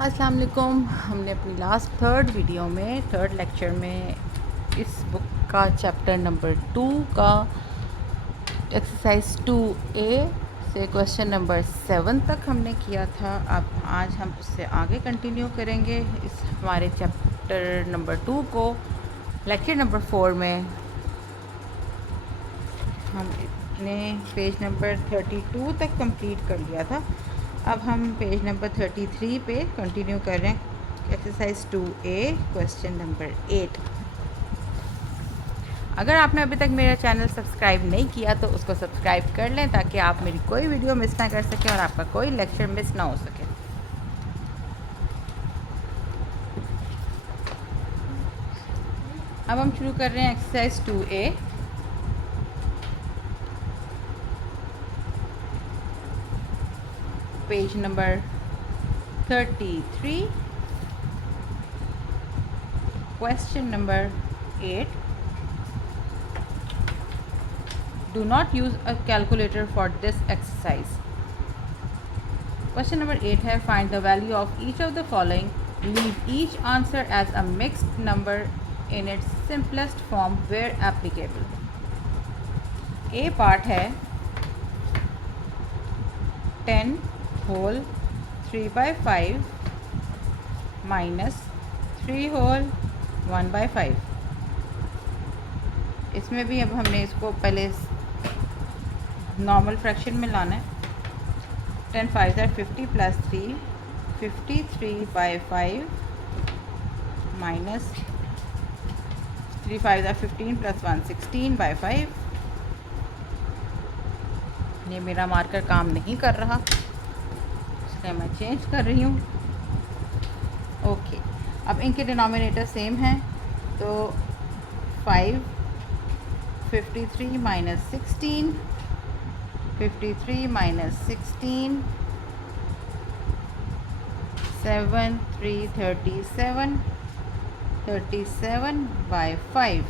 अस्सलाम वालेकुम। हमने अपनी लास्ट थर्ड वीडियो में थर्ड लेक्चर में इस बुक का चैप्टर नंबर 2 का एक्सरसाइज 2A से क्वेश्चन नंबर 7 तक हमने किया था। अब आज हम उससे आगे कंटिन्यू करेंगे इस हमारे चैप्टर नंबर 2 को। लेक्चर नंबर 4 में हमने पेज नंबर 32 तक कंप्लीट कर लिया था। अब हम पेज नंबर 33 पे कंटिन्यू कर रहे हैं एक्सरसाइज 2A क्वेश्चन नंबर 8। अगर आपने अभी तक मेरा चैनल सब्सक्राइब नहीं किया तो उसको सब्सक्राइब कर लें ताकि आप मेरी कोई वीडियो मिस ना कर सकें और आपका कोई लेक्चर मिस ना हो सके। अब हम शुरू कर रहे हैं exercise 2A। Page number 33 question number 8। Do not use a calculator for this exercise. Question number 8 है find the value of each of the following. Leave each answer as a mixed number in its simplest form where applicable. A part है 10 whole 3/5 minus 3 whole 1/5। इसमें भी अब हमने इसको पहले normal fraction में लाना है। 10 5 are 50 plus 3 53/5 minus 3 5 are 15 plus 1 16/5। ये मेरा मार्कर काम नहीं कर रहा इसलिए मैं चेंज कर रही हूँ। ओके, अब इनके डिनोमिनेटर सेम हैं तो 5 53 minus 16 53 minus 16 7 3 37 37/5।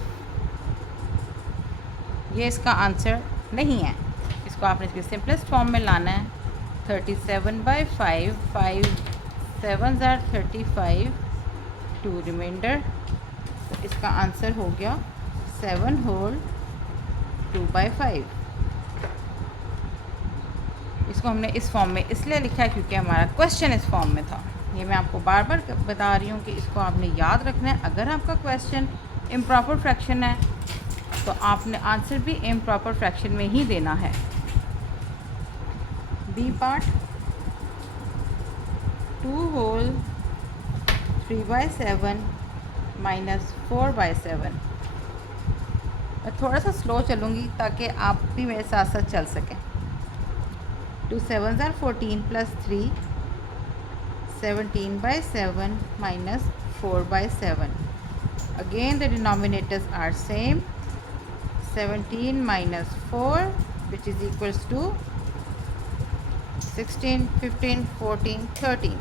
ये इसका आंसर नहीं है। इसको आपने इसके सिंपलेस्ट फॉर्म में लाना है। 37/5 5 7s are 35 2 रिमाइंडर, तो इसका आंसर हो गया 7 whole 2/5। इसको हमने इस फॉर्म में इसलिए लिखा है क्योंकि हमारा क्वेश्चन इस फॉर्म में था। ये मैं आपको बार बार बता रही हूँ कि इसको आपने याद रखना है। अगर आपका क्वेश्चन इम्प्रॉपर फ्रैक्शन है तो आपने आंसर भी इम्प्रॉपर फ्रैक्शन में ही देना है। B part 2 whole 3/7 minus 4/7। मैं थोड़ा सा स्लो चलूँगी ताकि आप भी मेरे साथ साथ चल सकें। 2 7s are 14 plus 3 17/7 minus 4/7। Again the denominators are same, 17 minus 4 which is equals to 16 15 14 13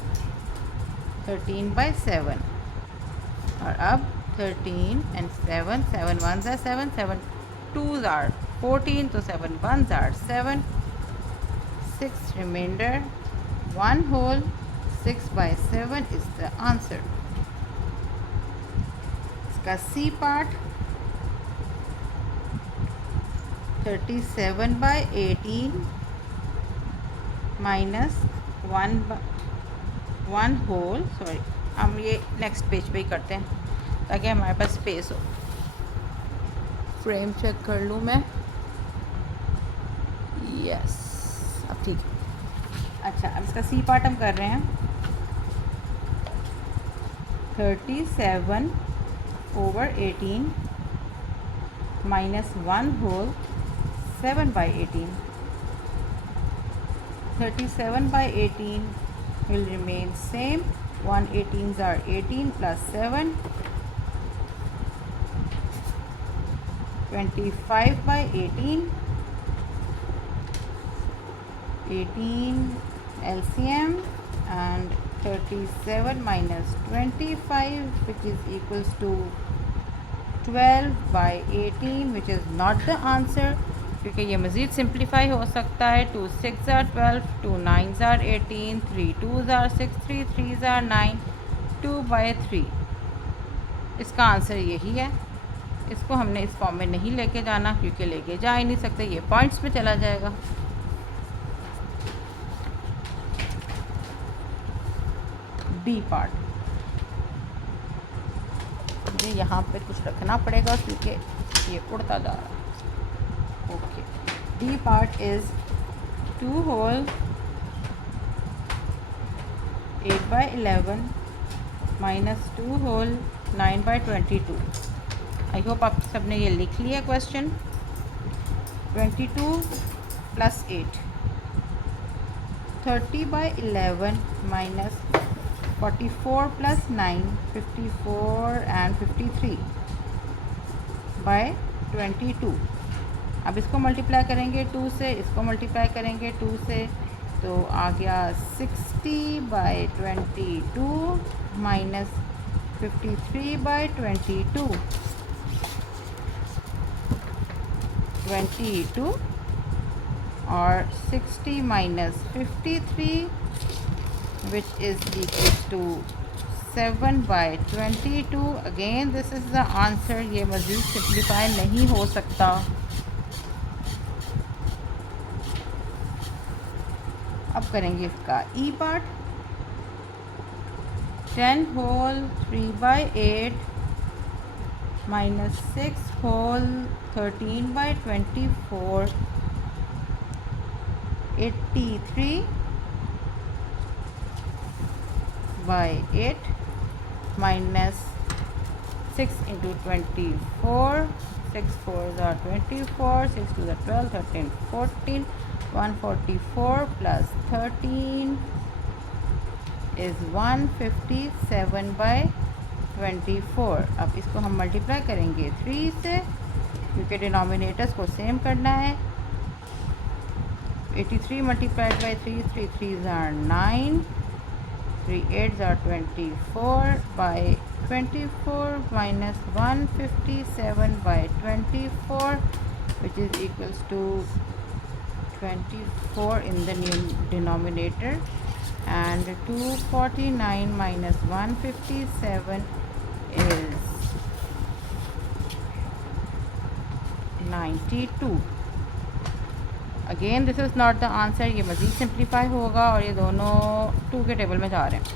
13/7। और अब 13 and 7 7 1s are 7 7 2s are 14 तो 7 1s are 7 6 remainder 1 whole 6/7 is the answer। इसका C part 37/18 minus 1 whole sorry हम ये next page पे ही करते हैं ताकि हमारे पास स्पेस हो। फ्रेम चेक कर लूँ मैं। यस, अब ठीक है। अच्छा, अब इसका सी पार्ट हम कर रहे हैं। 37/18 minus 1 whole 7/18। 37/18 will remain same, 1/18s are 18 plus 7 25/18 18 LCM and 37 minus 25 which is equals to 12/18 which is not the answer। क्योंकि ये मज़ीद सिंप्लीफाई हो सकता है। 2 6 are 12, 2 9 are 18, 3 2 are 6, 3 3 are 9, 2/3। इसका आंसर यही है। इसको हमने इस फॉर्म में नहीं लेके जाना क्योंकि लेके जा ही नहीं सकते, ये पॉइंट्स में चला जाएगा। डी पार्ट मुझे यहाँ पे कुछ रखना पड़ेगा क्योंकि ये उड़ता जा रहा है। Okay, D part is 2 whole 8/11 minus 2 whole 9/22। I hope आप सब ने ये लिख लिया question. 22 plus 8, 30/11 minus 44 plus 9, 54 and 53/22। अब इसको मल्टीप्लाई करेंगे 2 से, इसको मल्टीप्लाई करेंगे 2 से, तो आ गया 60/22 माइनस 53/22, 22 और 60 minus 53 which is equal to 7/22। Again this is the answer. ये मज़ीद सिंप्लीफाई नहीं हो सकता। अब करेंगे इसका E part. 10 whole 3/8 minus 6 whole 13/24, 83/8 minus 6 into 24, 6 4s are 24, 6 2s are 12, 13 14, 144 plus 13 is 157/24। अब इसको हम मल्टीप्लाई करेंगे 3 से क्योंकि डिनोमिनेटर्स को सेम करना है। 83 multiplied by 3, 3 3s are 9, 3 8s are 24/24 minus 157/24, which is equals to 24 in the denominator, and 249 minus 157 is 92। Again this is not the answer. ये मज़ीद सिंप्लीफाई होगा और ये दोनों 2 के टेबल में जा रहे हैं।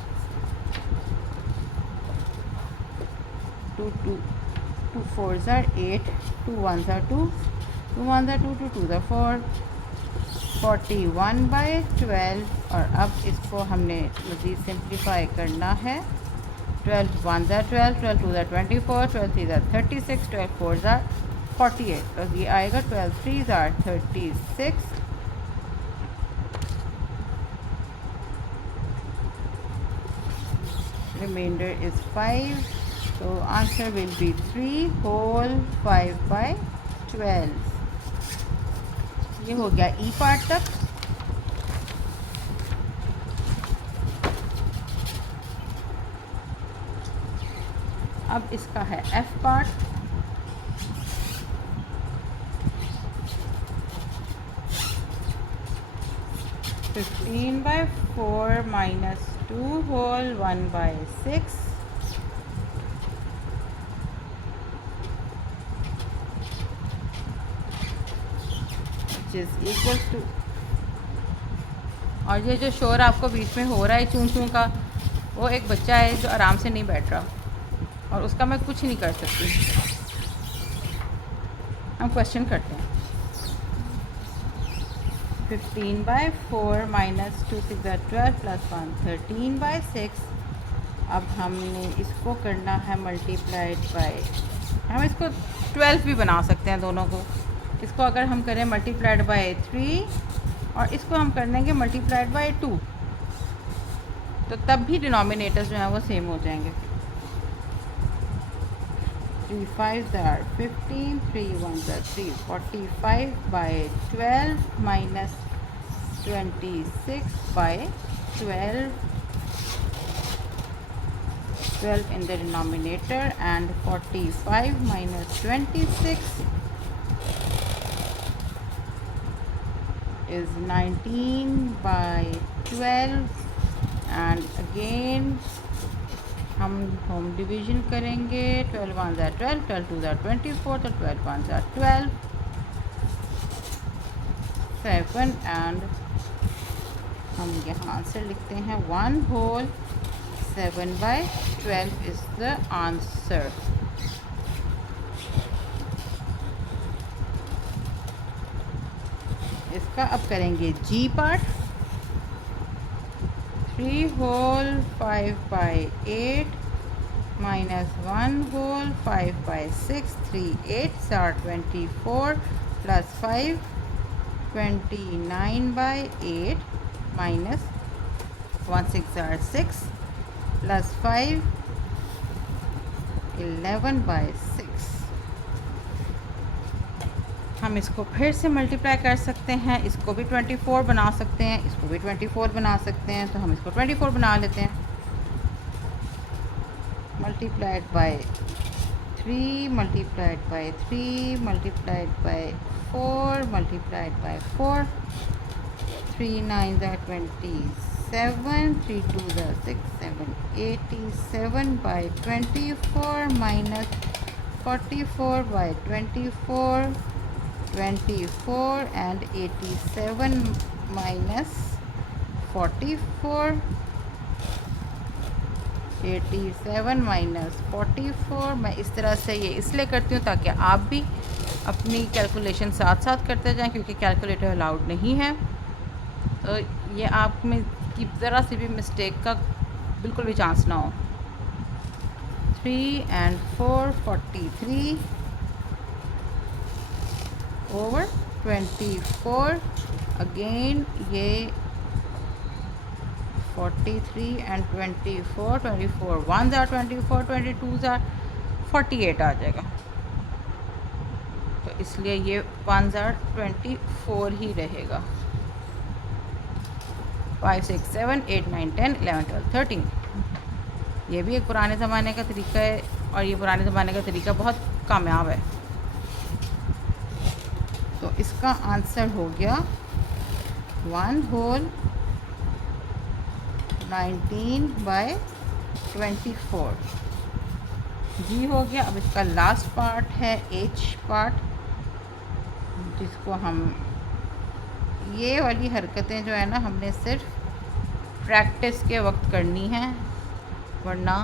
2 4s are 8, 2 1s are 2, 2 1s are 2, 2 2s are 4, 41/12। और अब इसको हमने मज़ीद सिंप्लीफाई करना है। 12 1s are 12, 12 2s are 24, 12 3s are 36, 12 4s are 48, तो ये आएगा 12 3s are 36, remainder is 5, so answer will be 3 whole 5/12। ये हो गया ई पार्ट तक। अब इसका है F part. 15/4 minus 2 whole 1/6, which is equals to, और ये जो शोर आपको बीच में हो रहा है चूं चूं का, वो एक बच्चा है जो आराम से नहीं बैठ रहा और उसका मैं कुछ नहीं कर सकती। हम क्वेश्चन करते हैं। 15/4 minus 2 6 are 12 plus 1 13/6। अब हमने इसको करना है मल्टीप्लाइड बाय, हम इसको 12 भी बना सकते हैं दोनों को। इसको अगर हम करें मल्टीप्लाइड बाय 3 और इसको हम कर देंगे मल्टीप्लाइड बाय 2, तो तब भी डिनोमिनेटर्स जो हैं वो सेम हो जाएंगे। 3 5s are 15, 3 1s are 3, 45/12 minus 26/12, 12 in the denominator, and 45 minus 26 is 19 by 12 and again हम होम डिवीजन करेंगे. 12 1 are 12, 12 2 are 24, तो 12 1 are 12, 7 and हम यहाँ आंसर लिखते हैं 1 whole 7 by 12 is the answer. इसका अब करेंगे जी part. 3 whole 5 by 8 minus 1 whole 5 by 6. 3 8s are 24 plus 5 29 by 8 minus 1 6 are 6 plus 5 11 by 6. हम इसको फिर से मल्टीप्लाई कर सकते हैं. इसको भी 24 बना सकते हैं, इसको भी 24 बना सकते हैं. तो हम इसको 24 बना लेते हैं. Multiplied by 3 multiplied by 3 multiplied by 4 multiplied by 4. 3 9 are 27, 3 2 are 6 7 87 by 24 minus 44 by 24. 24 and 87 minus 44. 87 minus 44. मैं इस तरह से ये इसलिए करती हूँ ताकि आप भी अपनी कैलकुलेशन साथ साथ करते जाएं, क्योंकि कैलकुलेटर अलाउड नहीं है. तो ये आप में की ज़रा सी भी मिस्टेक का बिल्कुल भी चांस ना हो. 3 and 4 43 over 24. अगेन ये 43 and 24. 24 1s are 24, 22s are 48 आ जाएगा. तो इसलिए ये 1s are 24 ही रहेगा. 5 6 7 8 9 10 11 12 13. ये भी एक पुराने ज़माने का तरीका है और ये पुराने ज़माने का तरीका बहुत कामयाब है. तो इसका आंसर हो गया 1 whole 19 by 24. जी हो गया. अब इसका लास्ट पार्ट है एच पार्ट, जिसको हम ये वाली हरकतें जो है ना हमने सिर्फ प्रैक्टिस के वक्त करनी है, वरना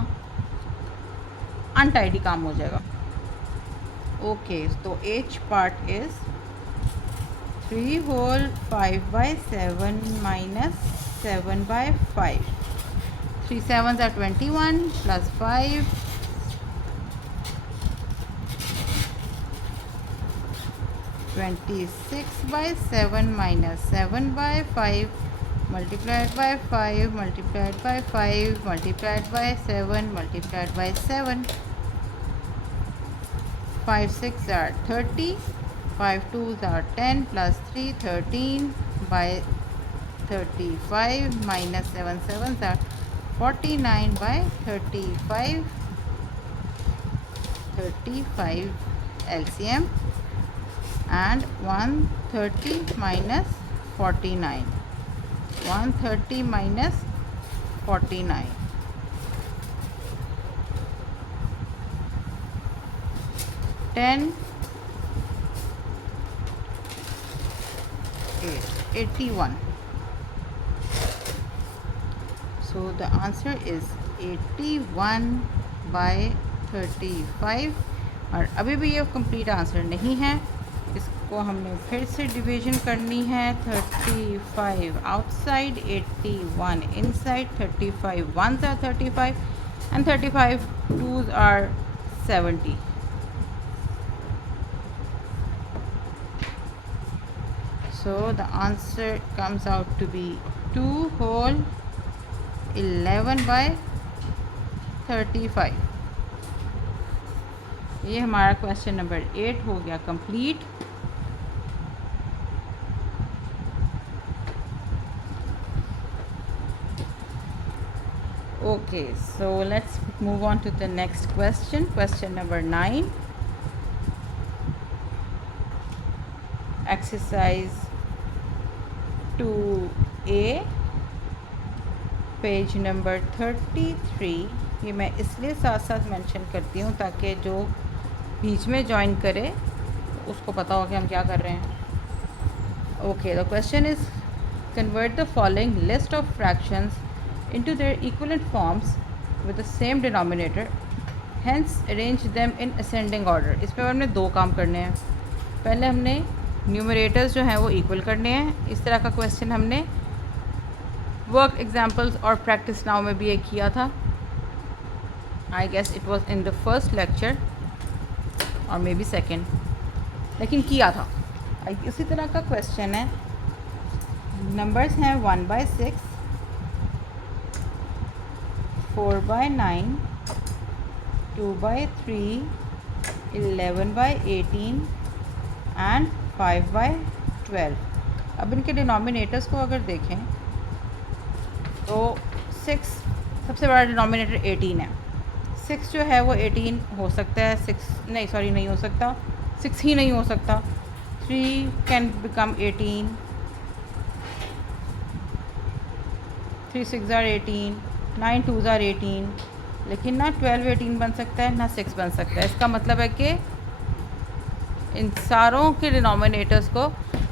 अनटाइडी काम हो जाएगा. ओके, तो H part is 3 whole 5 by 7 minus 7 by 5. 3 7s are 21 plus 5 26 by 7 minus 7 by 5 multiplied by 5 multiplied by 5 multiplied by 7 multiplied by 7. 5 6 are 30. 5 2s are 10 plus 3 13 by 35 minus 7 7s are 49 by 35. 35 LCM and 130 minus 49. 130 minus 49. 10 81. So the answer is 81 by 35. और अभी भी ये complete answer नहीं है. इसको हमने फिर से डिवीजन करनी है. 35 outside, 81 inside. 35 1s are 35 and 35 2s are 70. So the answer comes out to be 2 whole 11 by 35. ये हमारा क्वेश्चन नंबर 8 हो गया complete. Okay, so let's move on to the next question. Question number 9. Exercise two A page number 33। ये मैं इसलिए साथ साथ mention करती हूँ ताकि जो बीच में ज्वाइन करे उसको पता हो कि हम क्या कर रहे हैं। Okay, the question is convert the following list of fractions into their equivalent forms with the same denominator, hence arrange them in ascending order। इस पर हमने दो काम करने हैं। पहले हमने न्यूमरेटर्स जो हैं वो इक्वल करने हैं। इस तरह का क्वेश्चन हमने वर्क एग्जाम्पल्स और प्रैक्टिस नाउ में भी एक किया था। I guess it was in the first lecture और मे बी सेकेंड, लेकिन किया था। इसी तरह का क्वेश्चन है। नंबर्स हैं 1/6, 4/9, 2/3, 11/18 एंड 5/12। अब इनके डिनोमिनेटर्स को अगर देखें तो 6 सबसे बड़ा डिनोमिनेटर 18 है। 6 जो है वो 18 हो सकता है, 6 नहीं हो सकता, 6 ही नहीं हो सकता। 3 कैन बिकम 18, 3 6 are 18, 9 2 are 18, लेकिन ना 12 18 बन सकता है, ना 6 बन सकता है। इसका मतलब है कि इन सारों के डिनोमिनेटर्स को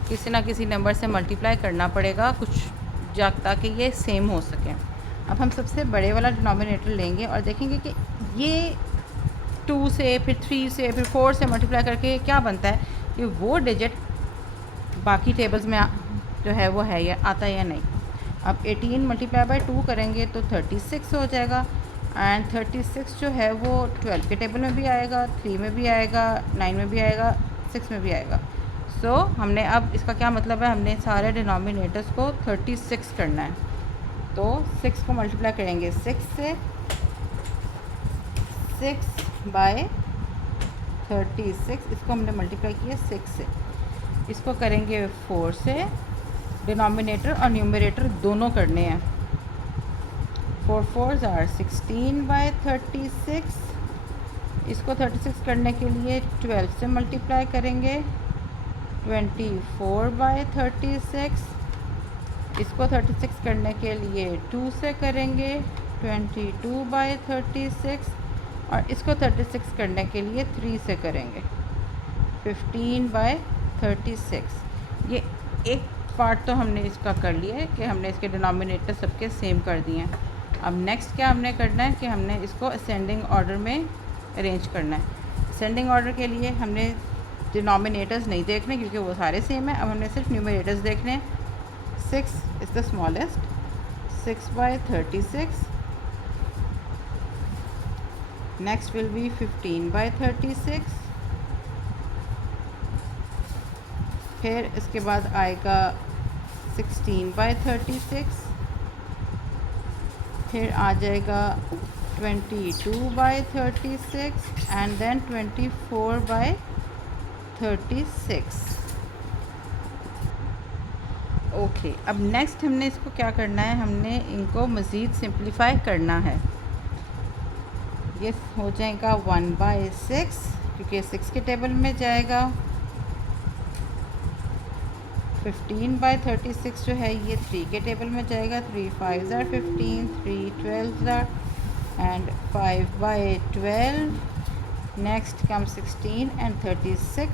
किसी ना किसी नंबर से मल्टीप्लाई करना पड़ेगा कुछ ताकि ये सेम हो सके। अब हम सबसे बड़े वाला डिनोमिनेटर लेंगे और देखेंगे कि ये 2 से, फिर 3 से, फिर 4 से मल्टीप्लाई करके क्या बनता है कि वो डिजिट बाकी टेबल्स में जो है वो है या आता है या नहीं। अब 18 मल्टीप्लाई बाय 2 करेंगे तो 36 हो जाएगा, एंड 36 जो है वो 12 के टेबल में भी आएगा, 3 में भी आएगा, 9 में भी आएगा, 6 में भी आएगा। सो हमने अब इसका क्या मतलब है, हमने सारे डिनोमिनेटर्स को 36 करना है। तो 6 को मल्टीप्लाई करेंगे 6 से, 6 बाय 36, इसको हमने मल्टीप्लाई किया 6 से। इसको करेंगे 4 से। डिनोमिनेटर और न्यूमरेटर दोनों करने हैं। 4 4s are 16/36। इसको 36 करने के लिए 12 से मल्टीप्लाई करेंगे, 24/36। इसको 36 करने के लिए 2 से करेंगे, 22/36। और इसको 36 करने के लिए 3 से करेंगे, 15/36। ये एक पार्ट तो हमने इसका कर लिया है कि हमने इसके डिनोमिनेटर सबके सेम कर दिए हैं। अब नेक्स्ट क्या हमने करना है कि हमने इसको असेंडिंग ऑर्डर में अरेंज करना है। असेंडिंग ऑर्डर के लिए हमने डिनोमिनेटर्स नहीं देखने क्योंकि वो सारे सेम हैं। अब हमने सिर्फ न्यूमरेटर्स देखने हैं। 6 is the smallest, 6/36। Next will be 15/36। फिर इसके बाद आएगा 16/36। फिर आ जाएगा 22/36 एंड देन 24/36। ओके, अब नेक्स्ट हमने इसको क्या करना है, हमने इनको मज़ीद सिंप्लीफाई करना है। ये हो जाएगा 1/6 क्योंकि 6 के टेबल में जाएगा। 15/36 जो है ये 3 के टेबल में जाएगा। 3 5s are 15, 3 12s are and 5/12। Next come 16 and 36,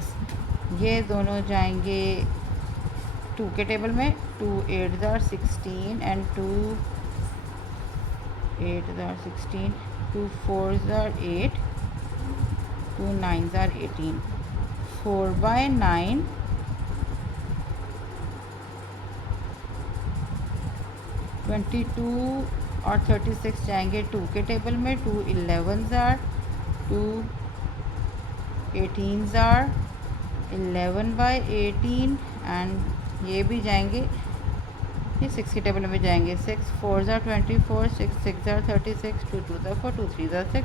ये दोनों जाएंगे 2 के टेबल में। 2 8s are 16 and 2 8s are 16, 2 4s are 8, 2 9s are 18। 4/9, 22 और 36 जाएंगे 2 के टेबल में। 2 11s are, 2 18s are, 11/18 and ये भी जाएंगे, ये 6 के टेबल में जाएंगे। 6 4s are 24, 6 6s are 36, 2 2s are 4, 2 3s are 6,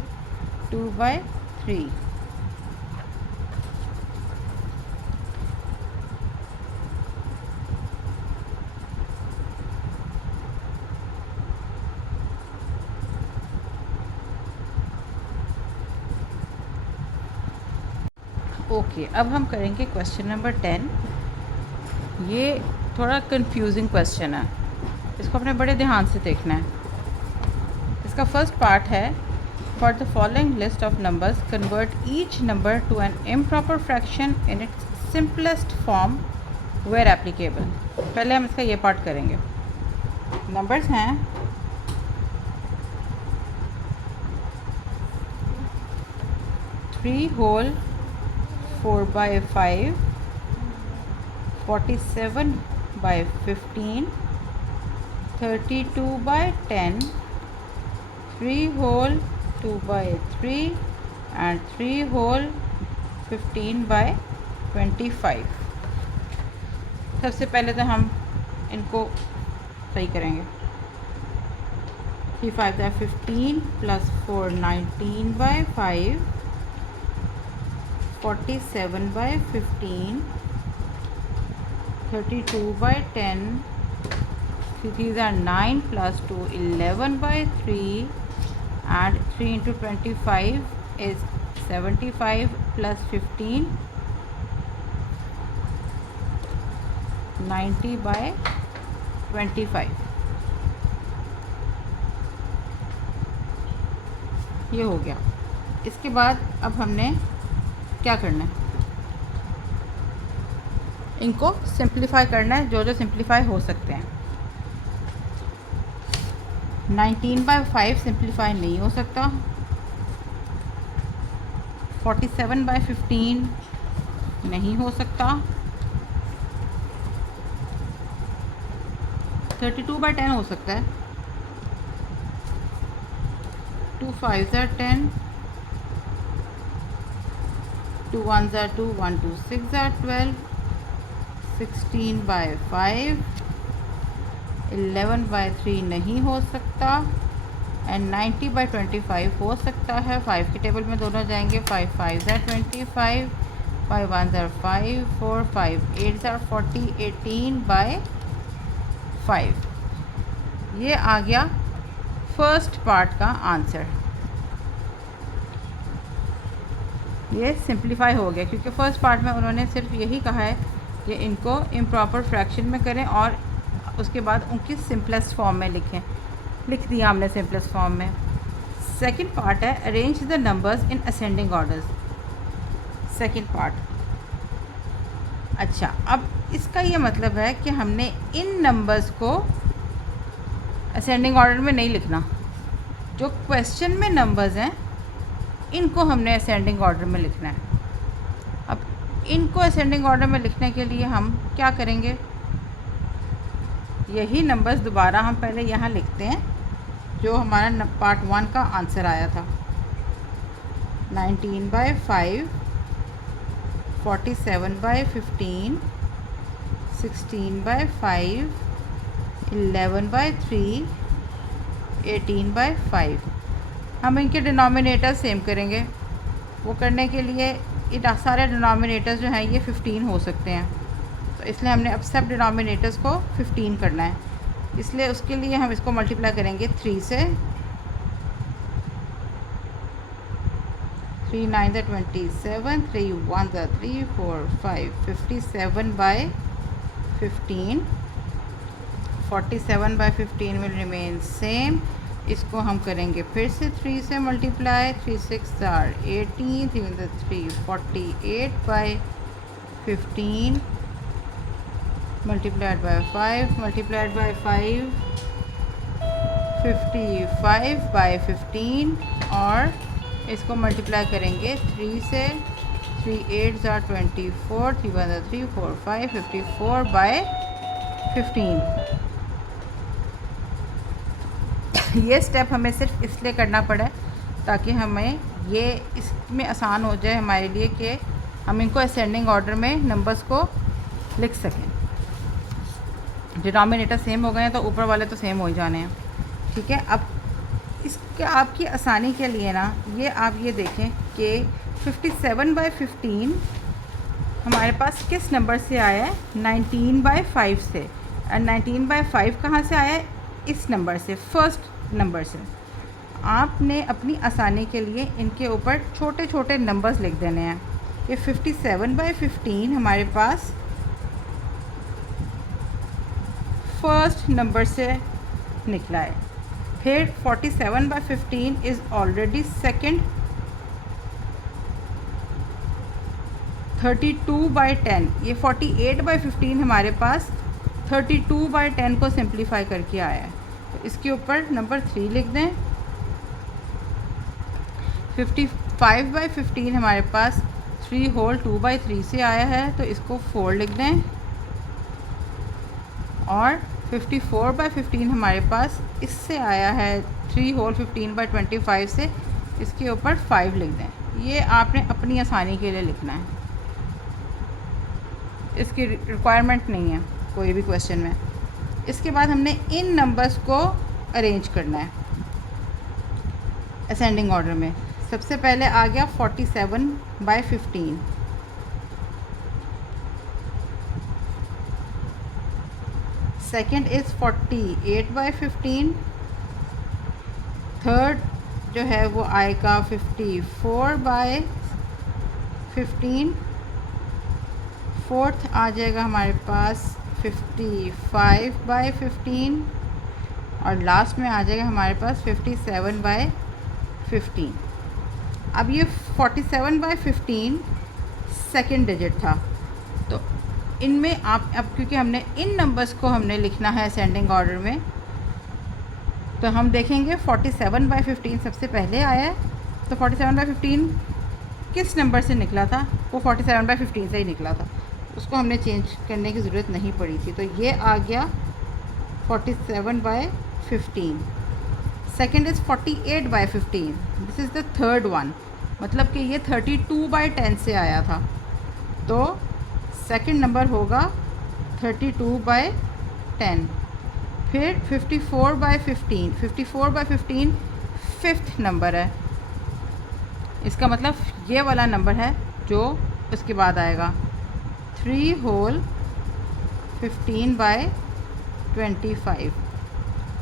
2/3। Okay, अब हम करेंगे क्वेश्चन नंबर 10। ये थोड़ा कंफ्यूजिंग क्वेश्चन है, इसको अपने बड़े ध्यान से देखना है। इसका फर्स्ट पार्ट है, for the following list of numbers convert each number to an improper fraction in its simplest form where applicable. पहले हम इसका ये पार्ट करेंगे। नंबर्स हैं 3 whole 4/5, 47 by 15, 32/10, 3 whole 2/3 and 3 whole 15/25। सबसे पहले तो हम इनको सही करेंगे। 3 5 15 plus 4 19/5, 47/15, 32/10, these are 9 plus 2 11/3 and 3 into 25 is 75 plus 15 90/25। ये हो गया। इसके बाद अब हमने क्या करना है, इनको सिंप्लीफाई करना है, जो जो सिंप्लीफाई हो सकते हैं। 19/5 सिंप्लीफाई नहीं हो सकता, 47/15 नहीं हो सकता, 32/10 हो सकता है, 2 5s are 10, 2 1s are 2, 1 2 6 are 12, 16/5, 11/3 नहीं हो सकता एंड 90/25 हो सकता है। 5 के टेबल में दोनों जाएंगे, 5 5s are 25, 5 1s are 5, 4 5 8s are 40, 18/5। ये आ गया फर्स्ट पार्ट का आंसर। ये सिंप्लीफाई हो गया क्योंकि फर्स्ट पार्ट में उन्होंने सिर्फ यही कहा है कि इनको इम्प्रॉपर फ्रैक्शन में करें और उसके बाद उनकी सिंपलेस्ट फॉर्म में लिखें। लिख दिया हमने सिंपलेस्ट फॉर्म में। सेकंड पार्ट है, arrange the numbers in ascending orders. Second part. अच्छा, अब इसका ये मतलब है कि हमने इन नंबर्स को असेंडिंग ऑर्डर में नहीं लिखना। जो क्वेश्चन में नंबर्स हैं इनको हमने असेंडिंग ऑर्डर में लिखना है। अब इनको असेंडिंग ऑर्डर में लिखने के लिए हम क्या करेंगे, यही नंबर्स दोबारा हम पहले यहाँ लिखते हैं जो हमारा पार्ट 1 का आंसर आया था। 19/5, 47/15, 16/5, 11/3, 18/5। हम इनके डिनोमिनेटर सेम करेंगे। वो करने के लिए इन सारे डिनोमिनेटर्स जो हैं ये 15 हो सकते हैं, तो इसलिए हमने अब सब डिनोमिनेटर्स को 15 करना है। इसलिए उसके लिए हम इसको मल्टीप्लाई करेंगे 3 से। 3 9 27, 3 1 3 4 5, 57/15, 47/15 विल रिमेन सेम। इसको हम करेंगे फिर से 3 से multiply. 3 6 are 18, 3 3 48/15 multiplied by 5 multiplied by 5 55/15 और इसको मल्टीप्लाई करेंगे 3 से। 3 8s are 24, 3 1 3 4 5, 54/15। ये स्टेप हमें सिर्फ इसलिए करना पड़ा ताकि हमें ये इसमें आसान हो जाए हमारे लिए कि हम इनको असेंडिंग ऑर्डर में नंबर्स को लिख सकें। डिनोमिनेटर सेम हो गए हैं तो ऊपर वाले तो सेम हो ही जाने हैं। ठीक है, अब इसके आपकी आसानी के लिए ना ये आप ये देखें कि 57/15 हमारे पास किस नंबर से आया है, 19/5 से। और 19/5 कहाँ से आया है, इस नंबर से, फर्स्ट नंबर से। आपने अपनी आसानी के लिए इनके ऊपर छोटे छोटे नंबर्स लिख देने हैं कि 57/15 हमारे पास फर्स्ट नंबर से निकला है। फिर 47/15 इज़ ऑलरेडी सेकंड। 32/10, ये 48/15 हमारे पास 32/10 को सिंप्लीफाई करके आया है, तो इसके ऊपर नंबर 3 लिख दें। 55/15 हमारे पास 3 होल 2/3 से आया है, तो इसको 4 लिख दें। और 54/15 हमारे पास इससे आया है 3 होल 15/25 से, इसके ऊपर 5 लिख दें। ये आपने अपनी आसानी के लिए लिखना है, इसकी रिक्वायरमेंट नहीं है कोई भी क्वेश्चन में। इसके बाद हमने इन नंबर्स को अरेंज करना है असेंडिंग ऑर्डर में। सबसे पहले आ गया 47/15, सेकेंड इज़ 48/15, थर्ड जो है वो आएगा 54/15, फोर्थ आ जाएगा हमारे पास 55/15 और लास्ट में आ जाएगा हमारे पास 57/15। अब ये 47/15 सेकेंड डिजिट था, तो इनमें आप अब क्योंकि हमने इन नंबर्स को हमने लिखना है असेंडिंग ऑर्डर में, तो हम देखेंगे 47/15 सबसे पहले आया है, तो 47/15 किस नंबर से निकला था? वो 47/15 से ही निकला था, उसको हमने चेंज करने की ज़रूरत नहीं पड़ी थी, तो ये आ गया 47/15। Second is 48/15, this is the third one, मतलब कि ये 32/10 से आया था, तो सेकेंड नंबर होगा 32/10। फिर 54/15, 54/15 फिफ्थ नंबर है, इसका मतलब ये वाला नंबर है जो उसके बाद आएगा। 3 होल 15/25।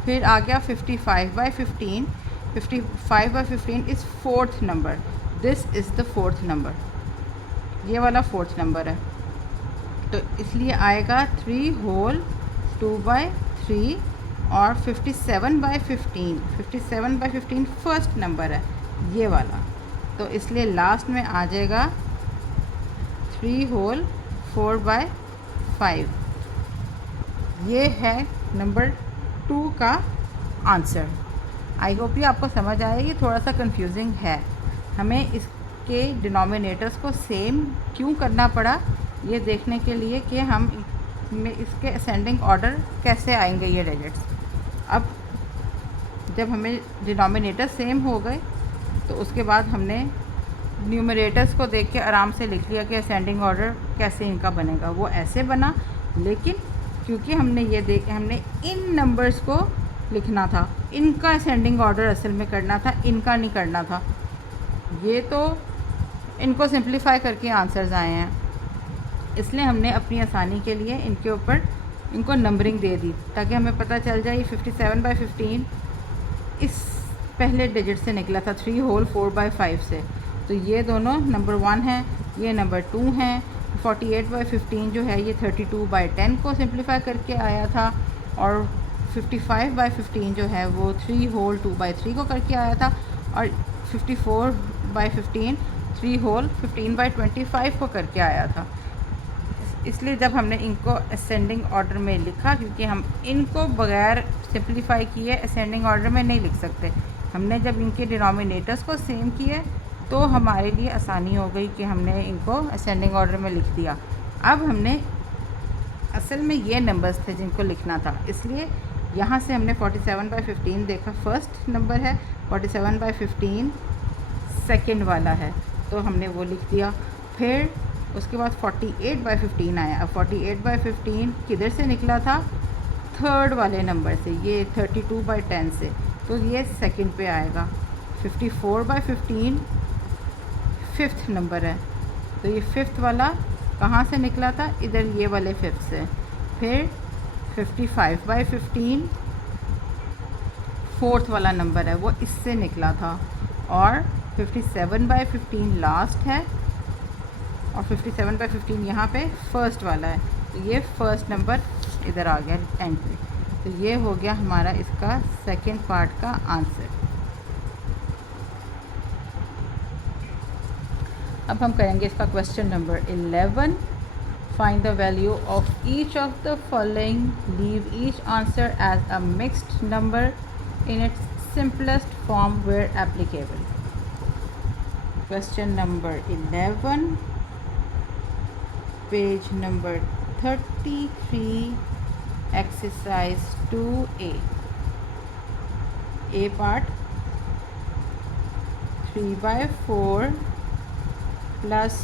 फिर आ गया 55/15, 55/15 is fourth number, this is the fourth number, ये वाला फोर्थ नंबर है, तो इसलिए आएगा 3 होल 2/3 और 57/15, 57/15 फर्स्ट नंबर है ये वाला, तो इसलिए लास्ट में आ जाएगा 3 होल 4/5। ये है नंबर 2 का आंसर। आई होप ये आपको समझ आएगी, थोड़ा सा कंफ्यूजिंग है, हमें इसके डिनोमिनेटर्स को सेम क्यों करना पड़ा ये देखने के लिए कि हम इसके असेंडिंग ऑर्डर कैसे आएंगे ये डिजिट्स। अब जब हमें डिनोमिनेटर सेम हो गए तो उसके बाद हमने न्यूमरेटर्स को देख के आराम से लिख लिया कि असेंडिंग ऑर्डर कैसे इनका बनेगा। वो ऐसे बना, लेकिन क्योंकि हमने इन नंबर्स को लिखना था, इनका असेंडिंग ऑर्डर असल में करना था, इनका नहीं करना था। ये तो इनको सिंप्लीफाई करके आंसर्स आए हैं, इसलिए हमने अपनी आसानी के लिए इनके ऊपर इनको नंबरिंग दे दी ताकि हमें पता चल जाए 57/15 इस पहले डिजिट से निकला था 3 होल 4/5 से, तो ये दोनों नंबर 1 हैं, ये नंबर 2 हैं। 48/15 जो है ये 32/10 को सिंप्लीफाई करके आया था, और 55/15 जो है वो 3 होल 2/3 को करके आया था, और 54/15 3 होल 15/25 को करके आया था। इसलिए जब हमने इनको असेंडिंग ऑर्डर में लिखा, क्योंकि हम इनको बग़ैर सिंप्लीफाई किए असेंडिंग ऑर्डर में नहीं लिख सकते, हमने जब इनके डिनोमिनेटर्स को सेम किए तो हमारे लिए आसानी हो गई कि हमने इनको असेंडिंग ऑर्डर में लिख दिया। अब हमने असल में ये नंबर्स थे जिनको लिखना था, इसलिए यहाँ से हमने 47/15 देखा फर्स्ट नंबर है, 47/15 सेकंड वाला है, तो हमने वो लिख दिया। फिर उसके बाद 48/15 आया। अब 48/15 किधर से निकला था? थर्ड वाले नंबर से, ये 32/10 से, तो ये सेकंड पे आएगा। 54/15 फिफ्थ नंबर है, तो ये फिफ्थ वाला कहाँ से निकला था? इधर ये वाले फिफ्थ से। फिर 55/15 फोर्थ वाला नंबर है, वो इससे निकला था, और 57/15 लास्ट है, और 57/15 यहाँ पे फर्स्ट वाला है, तो ये फर्स्ट नंबर इधर आ गया एंड पे। तो ये हो गया हमारा इसका सेकंड पार्ट का आंसर। अब हम करेंगे इसका question number 11। Find the value of each of the following, leave each answer as a mixed number in its simplest form where applicable. Question number 11, page number 33, exercise 2A। A part 3/4 plus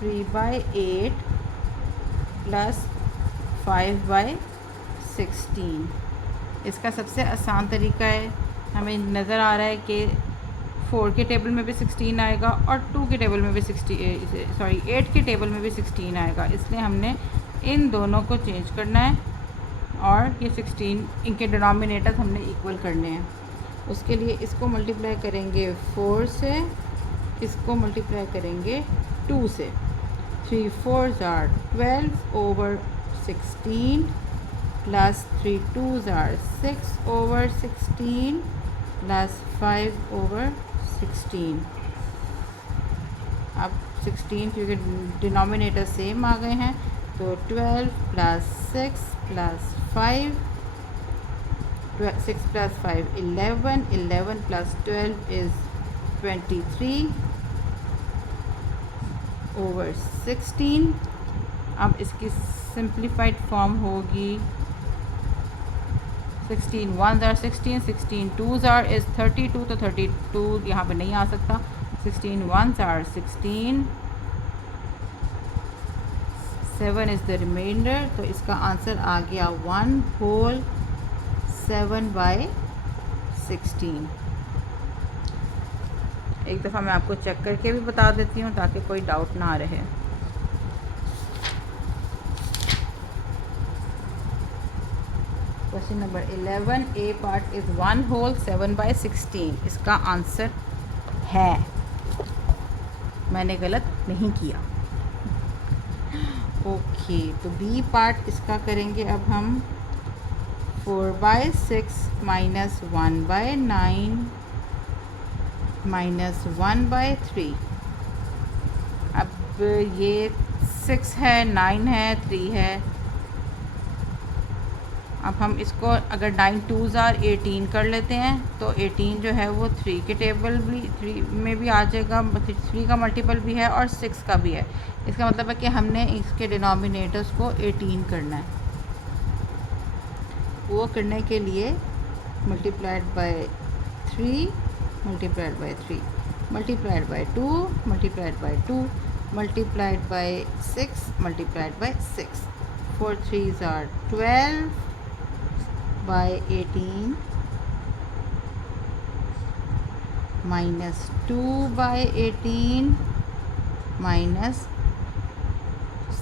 3/8 plus 5/16। इसका सबसे आसान तरीका है, हमें नज़र आ रहा है कि 4 के टेबल में भी 16 आएगा और 2 के टेबल में भी 8 के टेबल में भी 16 आएगा, इसलिए हमने इन दोनों को चेंज करना है और ये 16 इनके डिनोमिनेटर्स हमने इक्वल करने हैं। उसके लिए इसको मल्टीप्लाई करेंगे 4 से, इसको मल्टीप्लाई करेंगे 2 से। 3 4s are 12/16 plus 3 2s are 6/16 plus 5/16। अब 16 क्योंकि डिनोमिनेटर सेम आ गए हैं, तो 12 plus 6 plus 5, 6 plus 5 11, 11 plus 12 is 23/16। अब इसकी सिंप्लीफाइड फॉर्म होगी 16 1s are 16, 16 2s are is 32, तो 32 यहाँ पे नहीं आ सकता। 16 1s are 16, 7 is the remainder, तो इसका आंसर आ गया 1/7/16। एक दफ़ा मैं आपको चेक करके भी बता देती हूँ ताकि कोई डाउट ना रहे। Question number 11, A part is 1/7/16। इसका आंसर है, मैंने गलत नहीं किया। ओके, तो बी पार्ट इसका करेंगे अब हम 4/6 माइनस 1/9 माइनस 1/3। अब ये 6 है, 9 है, 3 है। अब हम इसको अगर 9 2s are 18 कर लेते हैं, तो 18 जो है वो 3 के टेबल भी 3 में भी आ जाएगा, 3 का मल्टीपल भी है और 6 का भी है। इसका मतलब है कि हमने इसके डिनोमिनेटर्स को 18 करना है। वो करने के लिए multiplied by 3, multiplied by 3, multiplied by 2, multiplied by 2, multiplied by 6, multiplied by 6। 4 3s are 12/18 minus 2/18 minus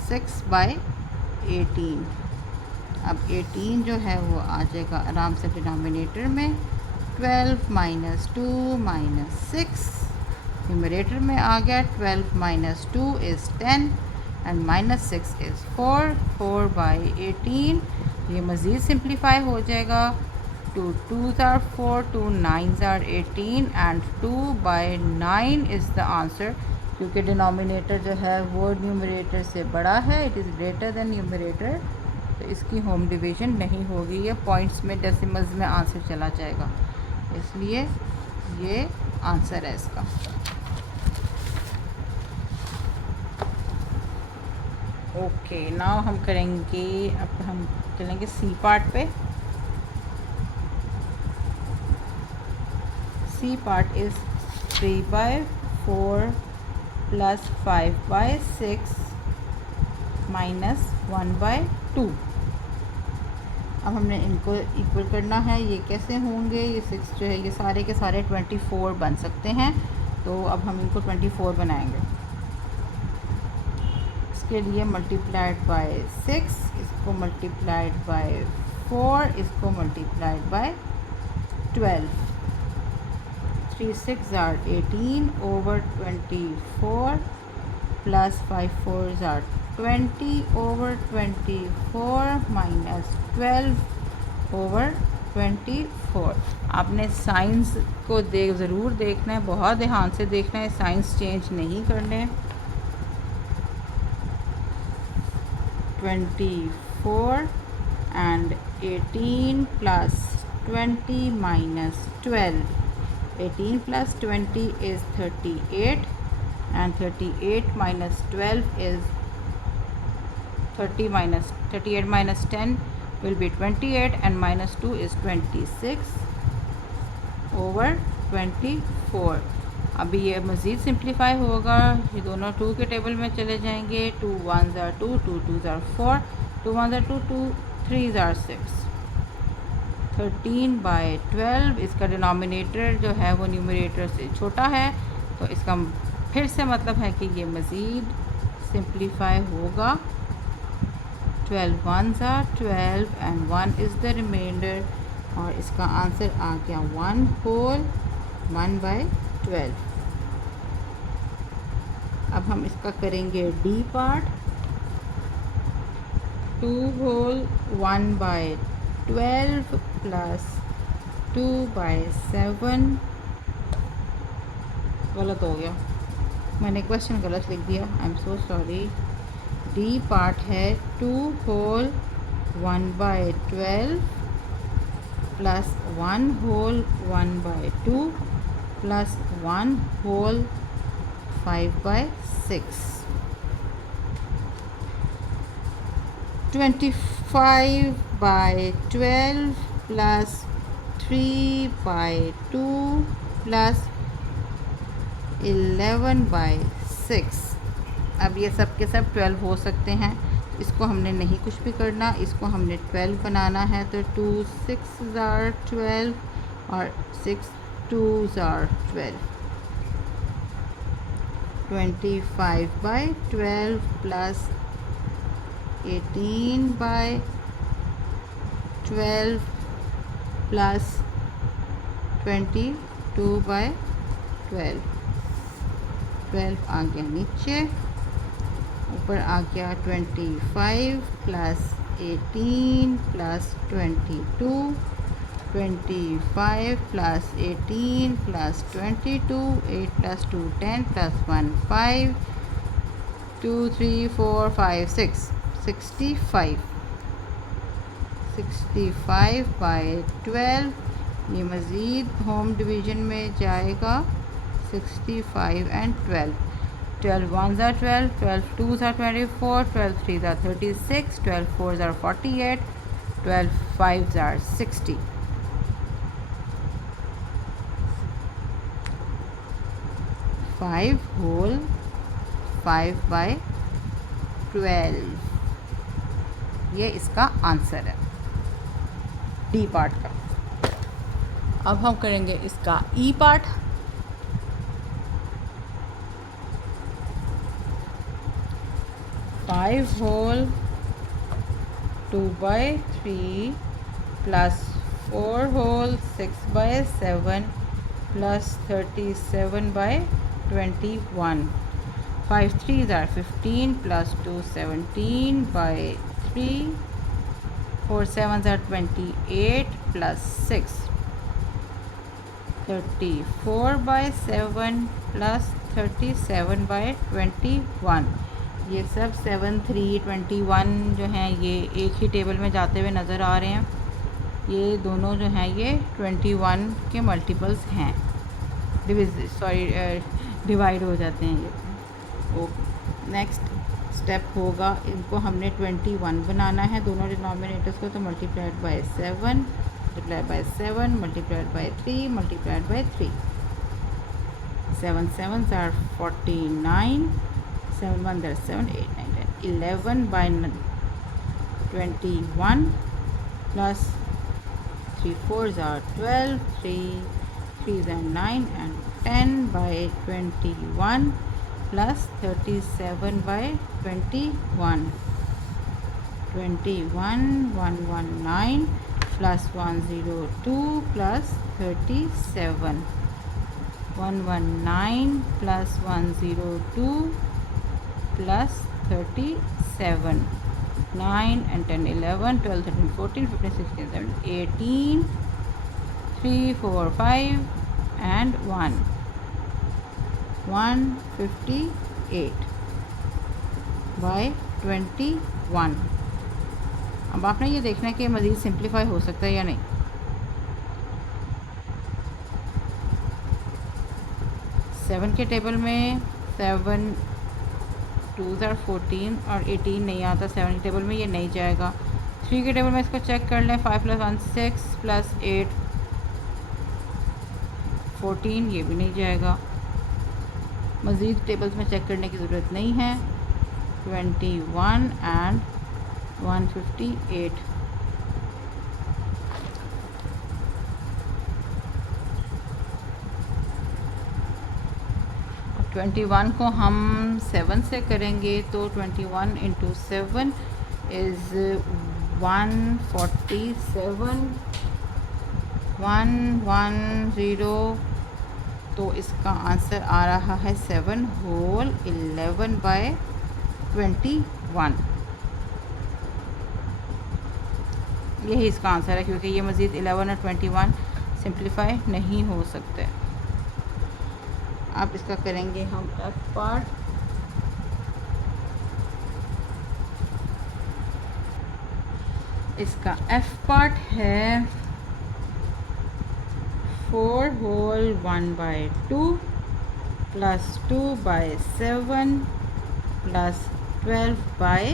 6/18। अब 18 जो है वो आ जाएगा आराम से डिनोमिनेटर में। 12 माइनस 2 माइनस 6 न्यूमरेटर में आ गया। 12 minus 2 is 10 and minus 6 is 4। 4/18 ये मज़ीद सिंप्लीफाई हो जाएगा। 2 2s are 4, 2 9s are 18 and 2/9 is the answer, क्योंकि डिनोमिनेटर जो है वो न्यूमरेटर से बड़ा है, it is greater than numerator, तो इसकी होम डिवीज़न नहीं होगी, ये पॉइंट्स में डेसिमल्स में आंसर चला जाएगा, इसलिए ये आंसर है इसका। ओके, नाउ हम करेंगे, अब हम चलेंगे सी पार्ट पे। C part is 3/4 plus 5/6 minus 1/2। अब हमने इनको इक्वल करना है। ये कैसे होंगे? ये 6 जो है ये सारे के सारे 24 बन सकते हैं, तो अब हम इनको 24 बनाएंगे। इसके लिए मल्टीप्लाइड बाय 6, इसको मल्टीप्लाइड बाय 4, इसको multiplied by 12। 3 6s are 18/24 plus 5 4s are 20/24 minus 12/24। आपने साइंस को ज़रूर देखना है, बहुत ध्यान से देखना है, साइंस चेंज नहीं करने। 24 and 18 plus 20 minus 12. 18 plus 20 is 38 and 38 minus 12 is 38 minus 10 will be 28 and minus 2 is 26/24। अभी ये मज़ीद सिंप्लीफाई होगा, ये दोनों 2 के टेबल में चले जाएंगे। 2 1s are 2, 2 2s are 4, 2 1s are 2, 2 3s are 6। 13/12 इसका डिनोमिनेटर जो है वो न्यूमरेटर से छोटा है, तो इसका फिर से मतलब है कि ये मज़ीद सिंप्लीफाई होगा। 12 1s are 12 and 1 is the remainder, और इसका आंसर आ गया 1/12। अब हम इसका करेंगे डी पार्ट। 2/1/12 प्लस 2/7। गलत हो गया, मैंने क्वेश्चन गलत लिख दिया, I am so sorry. D part है 2/1/12 प्लस 1/1/2 प्लस 1/5/6। 25/12 plus 3/2 plus 11/6। अब ये सब के सब 12 हो सकते हैं, इसको हमने नहीं कुछ भी करना, इसको हमने 12 बनाना है। तो 2 6s are 12 और 6 2s are 12। 25/12 plus 18/12 plus 22/12। 12 आ गया नीचे, ऊपर आ गया 25 plus 18 plus 22। 25 plus 18 plus 22, 8 plus 2 10 plus 1 5, 2 3 4 5 6 65। 65/12 ये मज़ीद होम डिवीज़न में जाएगा। 65 and 12। 12 1s are 12, 12 2s are 24, 12 3s are 36, 12 4s are 48, 12 5s are 60। 5/12 ये इसका आंसर है डी पार्ट का। अब हम करेंगे इसका E part. Five whole 2/3 plus 4 whole 6/7 plus 37/21। 5 3s are 15 plus 2 17/3। 4 7s are 28 plus 6 34/7 plus 37/21। ये सब 7 3 21 जो हैं ये एक ही टेबल में जाते हुए नज़र आ रहे हैं। ये दोनों जो हैं ये 21 के मल्टीपल्स हैं, डिवाइड हो जाते हैं ये। ओके, नेक्स्ट स्टेप होगा, इनको हमने 21 बनाना है दोनों डिनोमिनेटर्स को। तो multiplied by 7 multiplied by 7 multiplied by 3 multiplied by 3। 7 7s are 49, 7 1s are 7 8 9 10। 11/21 plus 3 4s are 12, 3 3s are 9 and 10/21 plus 37/21। 21 119 plus 102 plus 37। 119 plus 102 plus 37, 9 and 10, 11, 12, 13, 14, 15, 16, 17, 18, 3, 4, 5 and 1, 158 by 21। अब आपने ये देखना है कि मज़ीद सिंप्लीफाई हो सकता है या नहीं। सेवन के टेबल में 7 2s are 14 और 18 नहीं आता, 7 के टेबल में ये नहीं जाएगा। 3 के टेबल में इसको चेक कर लें, 5 + 1 6 + 8 14, ये भी नहीं जाएगा। मज़ीद टेबल्स में चेक करने की ज़रूरत नहीं है। 21 and 158। 21 को हम 7 से करेंगे तो 21 × 7 इज़ 147, 110। तो इसका आंसर आ रहा है 7 होल 11 by 21। यही इसका आंसर है, क्योंकि ये मज़ीद 11 और 21 सिंप्लीफाई नहीं हो सकते। अब इसका करेंगे हम एफ पार्ट। इसका एफ पार्ट है 4 whole 1 by 2 + 2 by 7 + 12 by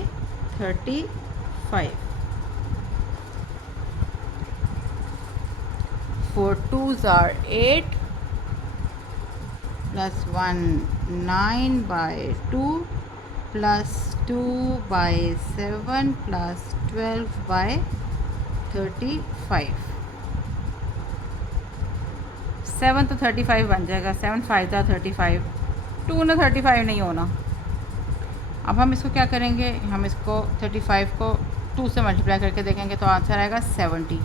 35। 4 2s are 8 + 1 9 by 2 + 2 by 7 + 12 by 35। 7 तो 35 बन जाएगा, 7 5 था 35, 2 ना 35 नहीं होना। अब हम इसको क्या करेंगे, हम इसको 35 को 2 से मल्टीप्लाई करके देखेंगे तो आंसर आएगा 70।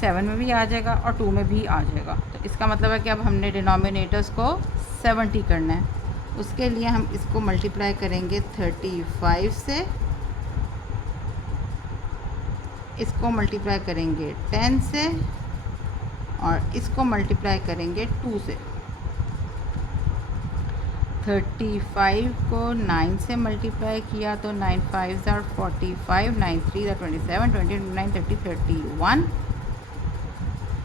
7 में भी आ जाएगा और 2 में भी आ जाएगा। तो इसका मतलब है कि अब हमने डिनोमिनेटर्स को 70 करना है। उसके लिए हम इसको मल्टीप्लाई करेंगे 35 से, इसको मल्टीप्लाई करेंगे 10 से और इसको मल्टीप्लाई करेंगे 2 से। 35 को 9 से मल्टीप्लाई किया तो 9 5s are 45, 9 3s are 27, 29 30 31,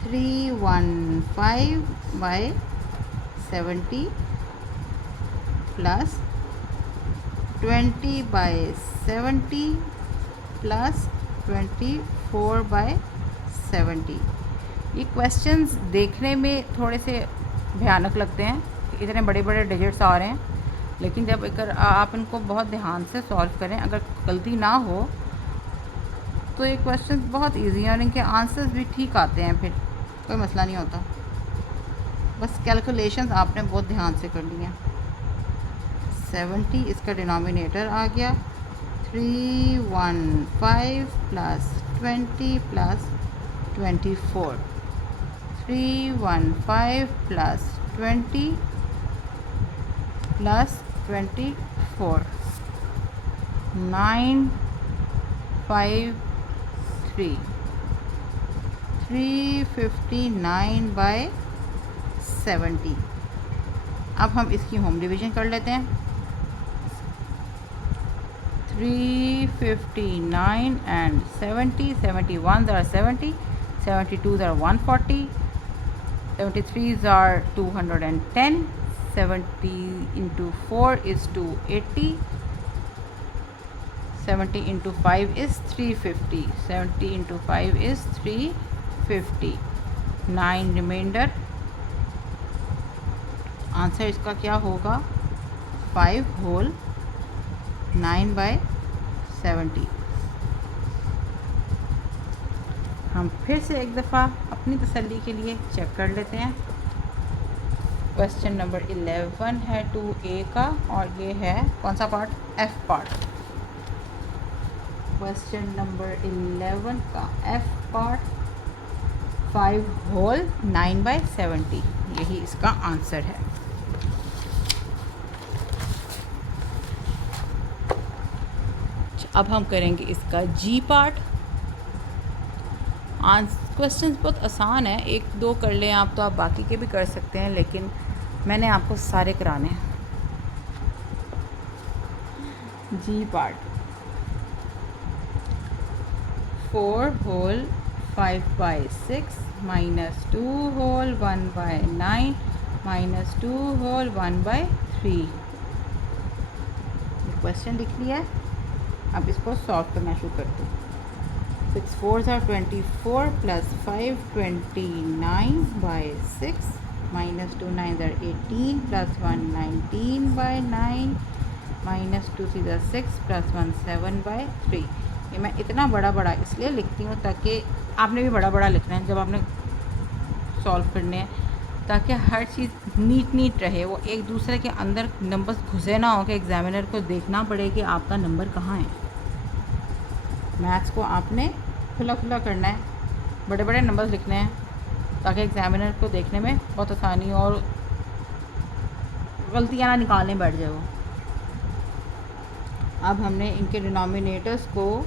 315 by 70 plus 20 by 70 plus 24 by 70। ये क्वेश्चंस देखने में थोड़े से भयानक लगते हैं, इतने बड़े बड़े डिजिट्स आ रहे हैं, लेकिन जब अगर आप इनको बहुत ध्यान से सॉल्व करें, अगर गलती ना हो तो ये क्वेश्चन बहुत इजी हैं और इनके आंसर्स भी ठीक आते हैं, फिर कोई मसला नहीं होता। बस कैलकुलेशंस आपने बहुत ध्यान से करनी है। 70 इसका डिनोमिनेटर आ गया, 315 + 20 + 24, 315 + 20 + 24, 953, 359 by 70। अब हम इसकी होम डिवीज़न कर लेते हैं। 359 and 70, 71s are 70, 72s are 140, 73s are 210, 70 × 4 is 280, 70 × 5 is 350, 70 × 5 is 350, 9 reminder. Answer इसका क्या होगा, 5 होल 9 by 70। हम फिर से एक दफ़ा अपनी तसल्ली के लिए चेक कर लेते हैं। क्वेश्चन नंबर 11 है 2A का और ये है कौन सा part, F part. Question number 11 का F पार्ट 5 होल 9 by 70, यही इसका आंसर है। अब हम करेंगे इसका जी पार्ट। क्वेश्चंस बहुत आसान है, एक दो कर लें आप तो आप बाकी के भी कर सकते हैं, लेकिन मैंने आपको सारे कराने हैं। G part 4 whole 5/6 minus 2 whole 1/9 minus 2 whole 1/3। Question लिख लिया है, अब इसको सॉल्व करना शुरू करते हैं। 6 4s are 24 plus 5 29/6 minus 2 9s are 18 plus 1 19/9 minus 2 3s are 6 plus 1 7/3। ये मैं इतना बड़ा बड़ा इसलिए लिखती हूँ ताकि आपने भी बड़ा बड़ा लिखना है जब आपने सॉल्व करने हैं, ताकि हर चीज़ नीट रहे, वो एक दूसरे के अंदर नंबर्स घुसे ना हो कि एग्ज़ामिनर को देखना पड़े कि आपका नंबर कहाँ है। मैथ्स को आपने खुला करना है, बड़े बड़े नंबर्स लिखने हैं ताकि एग्ज़ामिनर को देखने में बहुत आसानी हो और गलतियाँ ना निकालने बैठ जाए वो। अब हमने इनके डिनोमिनेटर्स को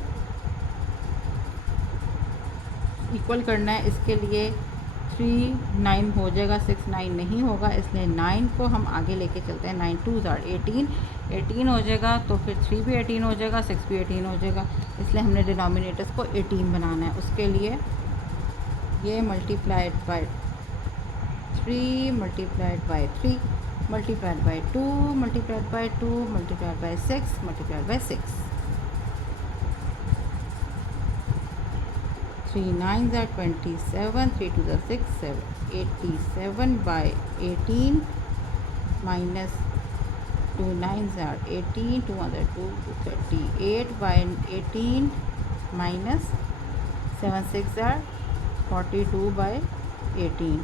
इक्वल करना है, इसके लिए 3 9 हो जाएगा, 6 9 नहीं होगा, इसलिए 9 को हम आगे लेके चलते हैं। 9 2s are 18 हो जाएगा, तो फिर 3 भी 18 हो जाएगा, 6 भी 18 हो जाएगा, इसलिए हमने डिनोमिनेटर्स को 18 बनाना है। उसके लिए ये multiplied by 3 multiplied by 3 multiplied by 2 multiplied by 2 multiplied by 6 multiplied by 6। 3 9s are 27, 3 2s are 6 7 87/18 minus 2 9s are 18, 2 1s are 2 38/18 minus 7 6 are 42/18।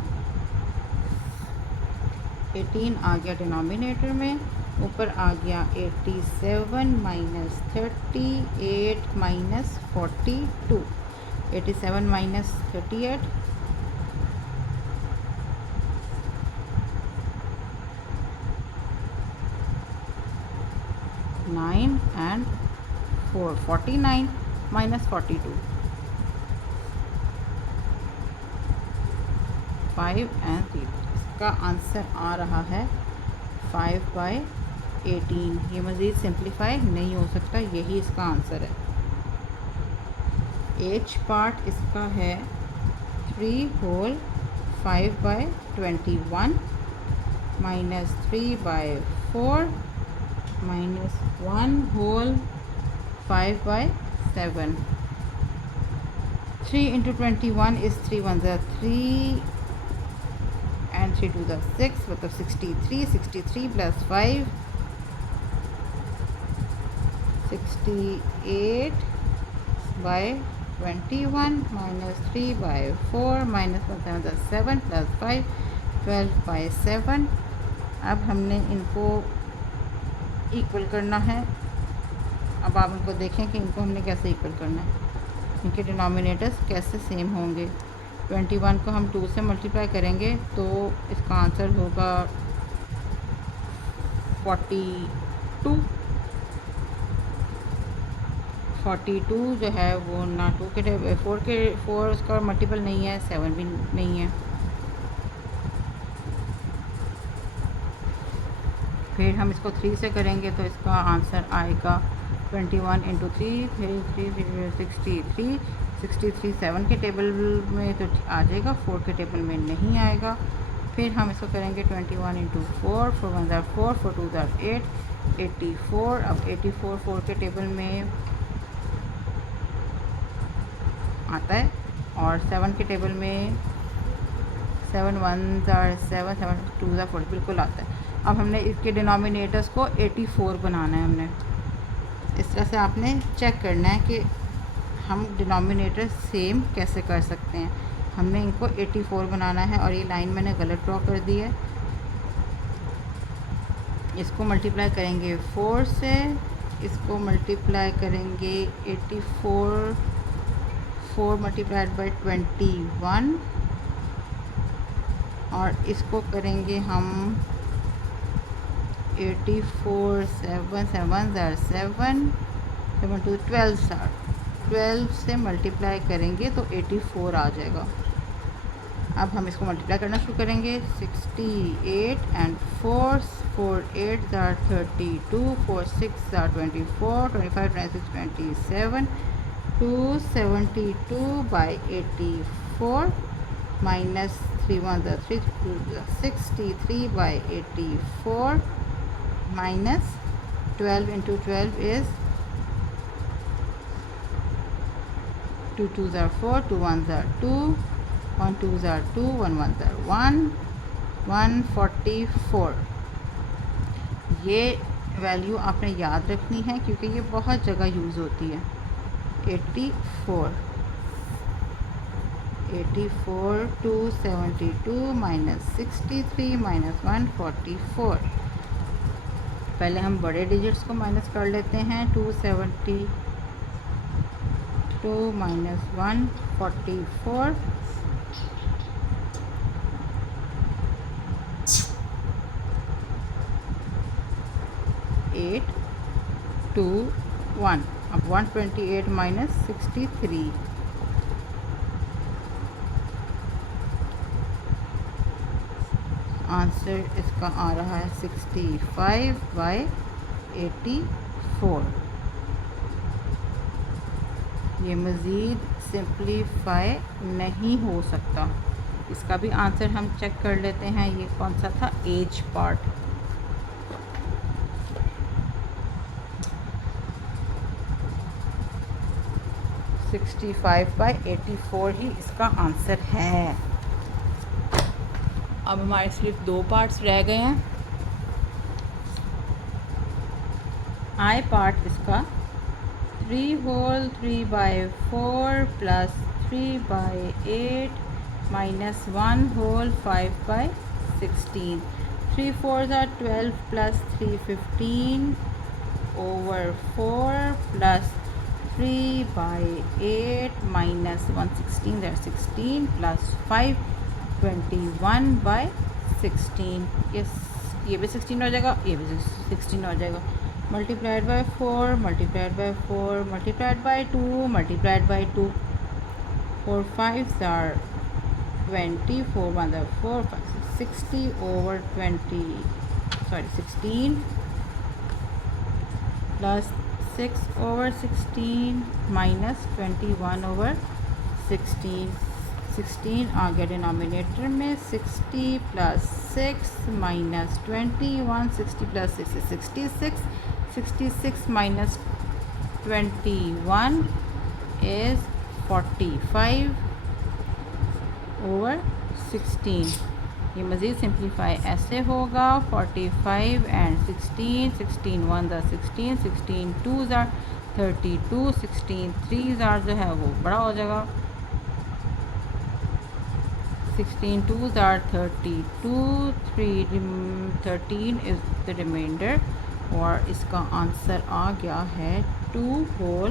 18 आ गया डिनोमिनेटर में, ऊपर आ गया 87 minus 38 minus 42। 87 minus 38 9 and 4 49 minus 42 5 and 3। इसका आंसर आ रहा है 5/18। ये मज़ीद simplify नहीं हो सकता, यही इसका आंसर है। एच पार्ट इसका है 3 whole 5/21 minus 3/4 minus 1 whole 5/7। 3 into 21 is 3 1s are 3 and 3 2s are 6, मतलब 63। 63 plus 5 68/21 minus 3/4 minus 1 7 are 7 plus 5 12/7। अब हमने इनको इक्वल करना है। अब आप इनको देखें कि इनको हमने कैसे इक्वल करना है, इनके डिनोमिनेटर्स कैसे सेम होंगे। 21 को हम 2 से मल्टीप्लाई करेंगे तो इसका आंसर होगा 42। 42 जो है वो ना 2 के 4 उसका मल्टीपल नहीं है, 7 भी नहीं है। फिर हम इसको 3 से करेंगे तो इसका आंसर आएगा 21 इंटू 3 63। 63 7 के टेबल में तो आ जाएगा, 4 के टेबल में नहीं आएगा। फिर हम इसको करेंगे 21 into 4 4 1s are 4 4 2s are 8 84। अब 84 4 के टेबल में आता है और 7 के टेबल में 7 1s are 7 7 2s are 4 बिल्कुल आता है। अब हमने इसके डिनोमिनेटर्स को 84 बनाना है। हमने इस तरह से आपने चेक करना है कि हम डिनोमिनेटर सेम कैसे कर सकते हैं। हमने इनको 84 बनाना है और ये लाइन मैंने गलत ड्रॉ कर दी है। इसको मल्टीप्लाई करेंगे 4 से, इसको मल्टीप्लाई करेंगे 84 4 मल्टीप्लाइड बाई 21 और इसको करेंगे हम 84 7 7 are 7 7 2 12 जार, 12 से मल्टीप्लाई करेंगे तो 84 आ जाएगा। अब हम इसको मल्टीप्लाई करना शुरू करेंगे। 68 and 4 4 8 jar 32, 4 6 jar 24, 25 26 27, 272 by 84 minus 3 1 jar 3, 63 by 84 minus 12 into 12 is 2 2 jar 4, 2 1 jar 2, 1 2 jar 2, 1 1 jar 1, 144। ये वैल्यू आपने याद रखनी है क्योंकि ये बहुत जगह यूज़ होती है। 84 272 माइनस 63 माइनस 144। पहले हम बड़े डिजिट्स को माइनस कर लेते हैं। 272 माइनस 144 8 2 1। अब 128 माइनस 63, आंसर इसका आ रहा है 65 बाई 84। ये मज़ीद सिंप्लीफाई नहीं हो सकता। इसका भी आंसर हम चेक कर लेते हैं। ये कौन सा था? As part. सिक्सटी 65/84 ही इसका आंसर है। अब हमारे सिर्फ 2 पार्ट्स रह गए हैं। आई पार्ट इसका 3 whole 3/4 plus 3/8 minus 1 whole 5/16। 3 4 are 12 प्लस 3 15 over 4 plus 3/8 minus 116 that 16 plus 5 21/16। ये भी 16 हो जाएगा, ये भी 16 हो जाएगा। Multiplied by 4 multiplied by 4 multiplied by 2 multiplied by 2। 4 5 are 20, 4 1 are 4 5 60 over 16 plus 6 over 16 minus 21 over 16। 16 आ गया डिनोमिनेटर में। 60 plus 6 minus 21, 60 plus 6 is 66, 66 minus 21 is 45 over 16। ये मज़ीद सिंप्लीफाई ऐसे होगा। 45 एंड 16, 16 1 are 16, 16 2 are 32, 16 3 are जो है वो बड़ा हो जाएगा। 16 2s are 32, 13 is the remainder और इसका आंसर आ गया है 2 होल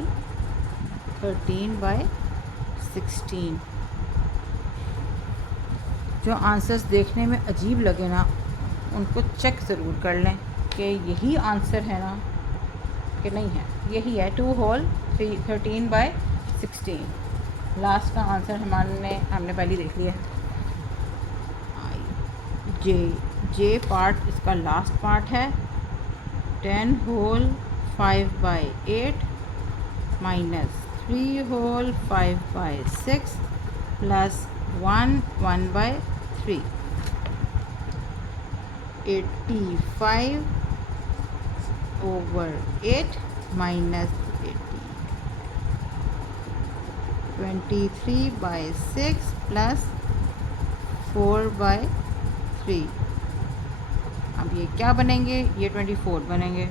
13/16। जो आंसर्स देखने में अजीब लगे ना, उनको चेक ज़रूर कर लें कि यही आंसर है ना कि नहीं है। यही है 2 होल 13/16। लास्ट का आंसर हमने पहले देख लिया। जे पार्ट इसका लास्ट पार्ट है। 10 whole 5/8 minus 3 whole 5/6 plus 1 1/3। 85 over 8 minus 80। 23/6 plus 4/3। अब ये क्या बनेंगे? ये 24 बनेंगे।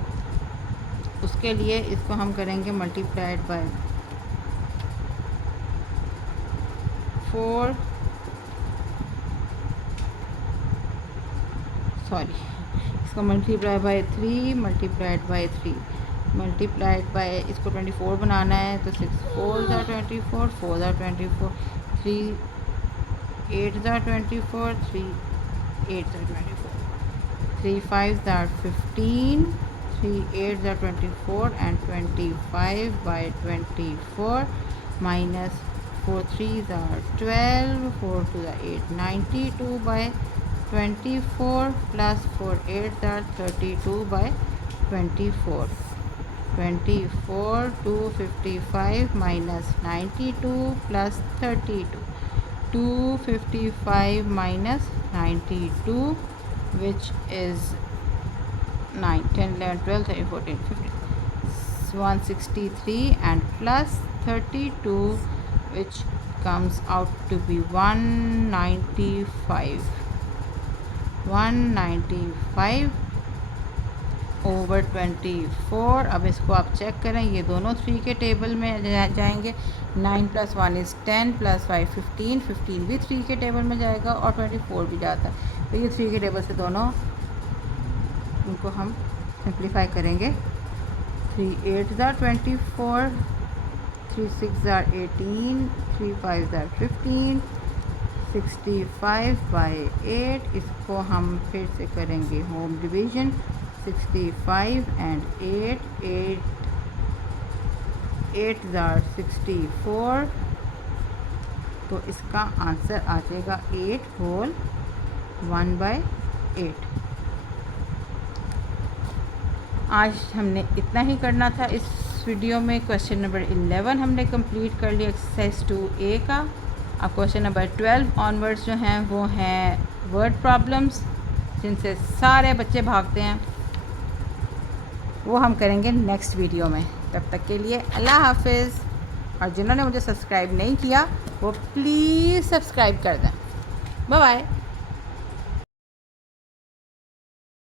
उसके लिए इसको हम करेंगे मल्टीप्लाइड बाय 4, सॉरी इसको multiply by 3 multiplied by 3 multiplied by इसको 24 बनाना है तो 6 4 are 24, 4 are 24, 3 8 are 24, 3 8 are 24, 3 5 are 15, 3 8s are 24 and 25 by 24 minus 4 3s are 12, 4 to the 8 92 by 24 plus 4 8s are 32 by 24. 24 to 55 minus 92 plus 32. 255 minus 92, which is 9, 10, 11, 12, 13, 14, 15, 163 and plus 32, which comes out to be 195. 195 over 24. अब इसको आप check करें, ये दोनों 3 के table में जाएंगे. 9 + 1 is 10 + 5 15. 15 भी 3 के टेबल में जाएगा और 24 भी जाता है. तो ये 3 के टेबल से दोनों इनको हम सिंप्लीफाई करेंगे. 3 8s are 24, 3 6s are 18, 3 5s are 15, 65 by 8. इसको हम फिर से करेंगे home division. 65 and 8, 8s are 64. तो इसका आंसर आ जाएगा 8 होल 1/8. आज हमने इतना ही करना था इस वीडियो में. क्वेश्चन नंबर 11 हमने कंप्लीट कर लिया एक्सरसाइज 2A का. अब क्वेश्चन नंबर 12 ऑनवर्ड्स जो हैं वो हैं वर्ड प्रॉब्लम्स, जिनसे सारे बच्चे भागते हैं. वो हम करेंगे नेक्स्ट वीडियो में. तब तक के लिए अल्लाह हाफिज़. और जिन्होंने मुझे सब्सक्राइब नहीं किया वो प्लीज़ सब्सक्राइब कर दें. Bye bye.